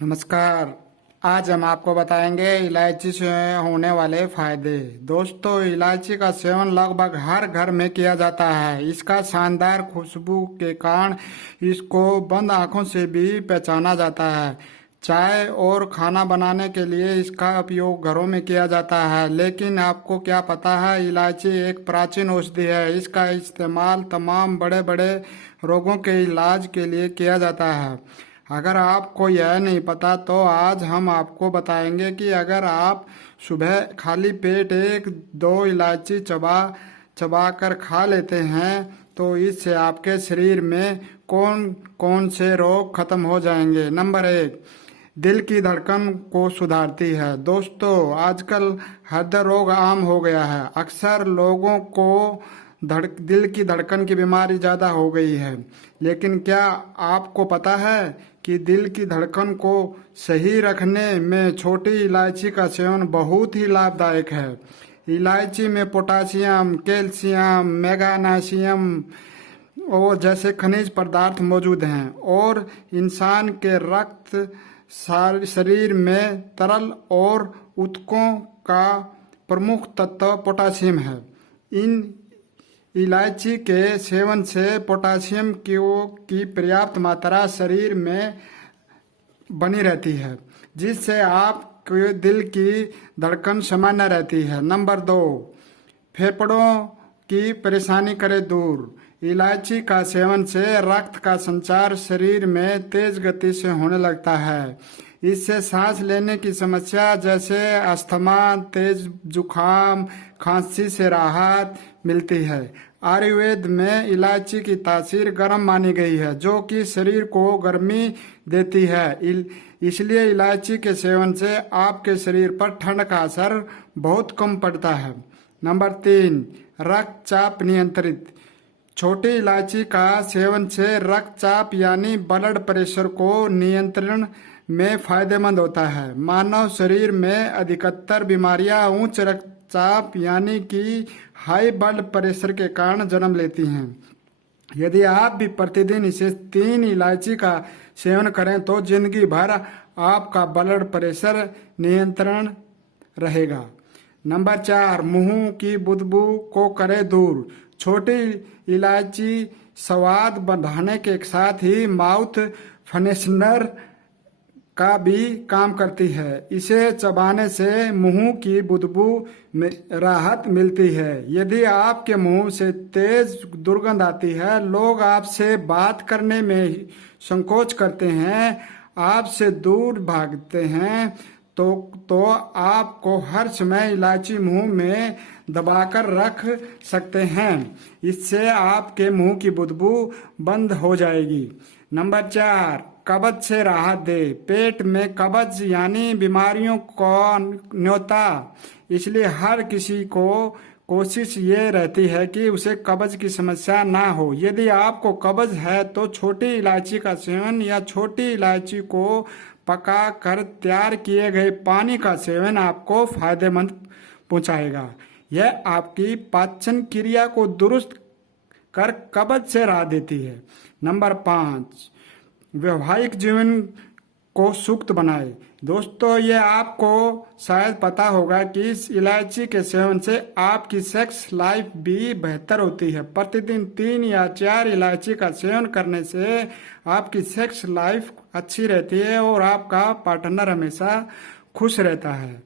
नमस्कार। आज हम आपको बताएंगे इलायची से होने वाले फायदे। दोस्तों, इलायची का सेवन लगभग हर घर में किया जाता है। इसका शानदार खुशबू के कारण इसको बंद आंखों से भी पहचाना जाता है। चाय और खाना बनाने के लिए इसका उपयोग घरों में किया जाता है। लेकिन आपको क्या पता है, इलायची एक प्राचीन औषधि है। इसका इस्तेमाल तमाम बड़े बड़े रोगों के इलाज के लिए किया जाता है। अगर आपको यह नहीं पता तो आज हम आपको बताएंगे कि अगर आप सुबह खाली पेट एक दो इलायची चबा चबा कर खा लेते हैं तो इससे आपके शरीर में कौन कौन से रोग खत्म हो जाएंगे। नंबर 1, दिल की धड़कन को सुधारती है। दोस्तों, आजकल हृदय रोग आम हो गया है। अक्सर लोगों को दिल की धड़कन की बीमारी ज़्यादा हो गई है। लेकिन क्या आपको पता है कि दिल की धड़कन को सही रखने में छोटी इलायची का सेवन बहुत ही लाभदायक है। इलायची में पोटासियम, कैल्शियम, मैग्नीशियम और जैसे खनिज पदार्थ मौजूद हैं और इंसान के रक्त शरीर में तरल और ऊतकों का प्रमुख तत्व पोटासियम है। इन इलायची के सेवन से पोटासियम की पर्याप्त मात्रा शरीर में बनी रहती है, जिससे आपके दिल की धड़कन सामान्य रहती है। नंबर 2, फेफड़ों की परेशानी करे दूर। इलायची का सेवन से रक्त का संचार शरीर में तेज गति से होने लगता है। इससे सांस लेने की समस्या जैसे अस्थमा, तेज जुखाम, खांसी से राहत मिलती है। आयुर्वेद में इलायची की तासीर गर्म मानी गई है, जो कि शरीर को गर्मी देती है। इसलिए इलायची के सेवन से आपके शरीर पर ठंड का असर बहुत कम पड़ता है। नंबर 3, रक्तचाप नियंत्रित। छोटी इलायची का सेवन से रक्तचाप यानी ब्लड प्रेशर को नियंत्रण में फायदेमंद होता है। मानव शरीर में अधिकतर बीमारियां उच्च रक्तचाप यानी कि हाई ब्लड प्रेशर के कारण जन्म लेती हैं। यदि आप भी प्रतिदिन इसे 3 इलायची का सेवन करें तो जिंदगी भर आपका ब्लड प्रेशर नियंत्रण रहेगा। नंबर 4, मुंह की बदबू को करे दूर। छोटी इलायची स्वाद बढ़ाने के साथ ही माउथ फ्रेशनर का भी काम करती है। इसे चबाने से मुंह की बदबू में राहत मिलती है। यदि आपके मुंह से तेज दुर्गंध आती है, लोग आपसे बात करने में संकोच करते हैं, आपसे दूर भागते हैं, तो आपको हर समय इलायची मुंह में दबाकर रख सकते हैं। इससे आपके मुंह की बदबू बंद हो जाएगी। नंबर 4, कब्ज से राहत दे। पेट में कब्ज यानी बीमारियों को न्योता, इसलिए हर किसी को कोशिश ये रहती है कि उसे कब्ज की समस्या ना हो। यदि आपको कब्ज है तो छोटी इलायची का सेवन या छोटी इलायची को पका कर तैयार किए गए पानी का सेवन आपको फायदेमंद पहुंचाएगा। यह आपकी पाचन क्रिया को दुरुस्त कर कब्ज से राहत देती है। नंबर 5, वैवाहिक जीवन को सुक्त बनाए। दोस्तों, ये आपको शायद पता होगा कि इस इलायची के सेवन से आपकी सेक्स लाइफ भी बेहतर होती है। प्रतिदिन 3 या 4 इलायची का सेवन करने से आपकी सेक्स लाइफ अच्छी रहती है और आपका पार्टनर हमेशा खुश रहता है।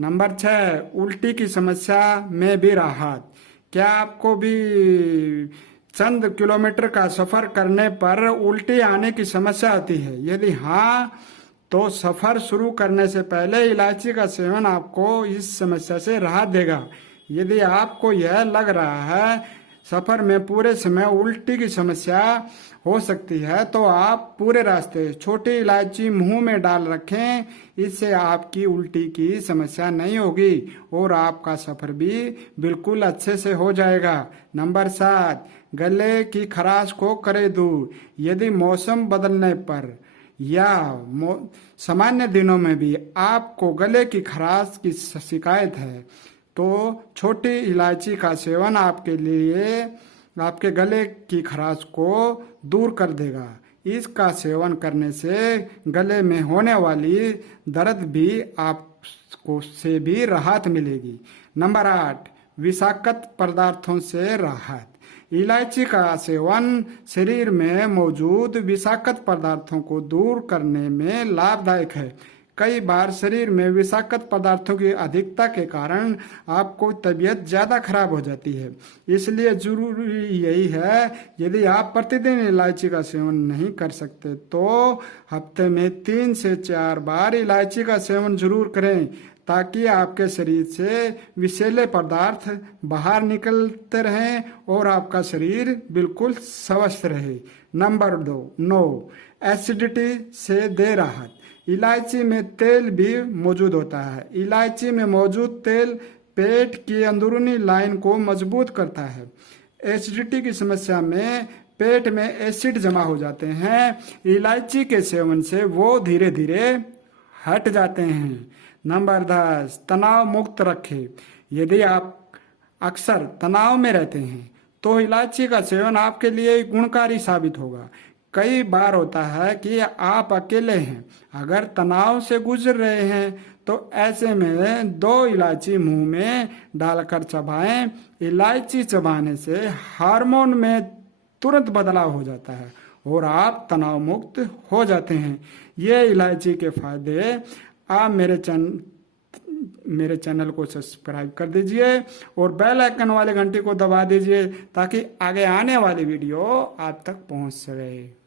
नंबर 6, उल्टी की समस्या में भी राहत। क्या आपको भी चंद किलोमीटर का सफर करने पर उल्टी आने की समस्या होती है? यदि हाँ, तो सफर शुरू करने से पहले इलायची का सेवन आपको इस समस्या से राहत देगा। यदि आपको यह लग रहा है सफर में पूरे समय उल्टी की समस्या हो सकती है, तो आप पूरे रास्ते छोटी इलायची मुंह में डाल रखें। इससे आपकी उल्टी की समस्या नहीं होगी और आपका सफर भी बिल्कुल अच्छे से हो जाएगा। नंबर 7, गले की खराश को करे दूर। यदि मौसम बदलने पर या सामान्य दिनों में भी आपको गले की खराश की शिकायत है तो छोटी इलायची का सेवन आपके लिए आपके गले की खराश को दूर कर देगा। इसका सेवन करने से गले में होने वाली दर्द भी आपको से भी राहत मिलेगी। नंबर 8, विषाक्त पदार्थों से राहत। इलायची का सेवन शरीर में मौजूद विषाक्त पदार्थों को दूर करने में लाभदायक है। कई बार शरीर में विषाक्त पदार्थों की अधिकता के कारण आपको तबीयत ज़्यादा खराब हो जाती है। इसलिए जरूरी यही है, यदि आप प्रतिदिन इलायची का सेवन नहीं कर सकते तो हफ्ते में 3 से 4 बार इलायची का सेवन जरूर करें, ताकि आपके शरीर से विषैले पदार्थ बाहर निकलते रहें और आपका शरीर बिल्कुल स्वस्थ रहे। नंबर 9, एसिडिटी से दे राहत। इलायची में तेल भी मौजूद होता है। इलायची में मौजूद तेल पेट की अंदरूनी लाइन को मजबूत करता है। एसिडिटी की समस्या में पेट में एसिड जमा हो जाते हैं, इलायची के सेवन से वो धीरे धीरे हट जाते हैं। नंबर 10, तनाव मुक्त रखे। यदि आप अक्सर तनाव में रहते हैं तो इलायची का सेवन आपके लिए गुणकारी साबित होगा। कई बार होता है कि आप अकेले हैं, अगर तनाव से गुजर रहे हैं तो ऐसे में 2 इलायची मुंह में डालकर चबाएं। इलायची चबाने से हार्मोन में तुरंत बदलाव हो जाता है और आप तनाव मुक्त हो जाते हैं। ये इलायची के फायदे आप मेरे चैनल को सब्सक्राइब कर दीजिए और बेल आइकन वाले घंटी को दबा दीजिए, ताकि आगे आने वाली वीडियो आप तक पहुंच सके।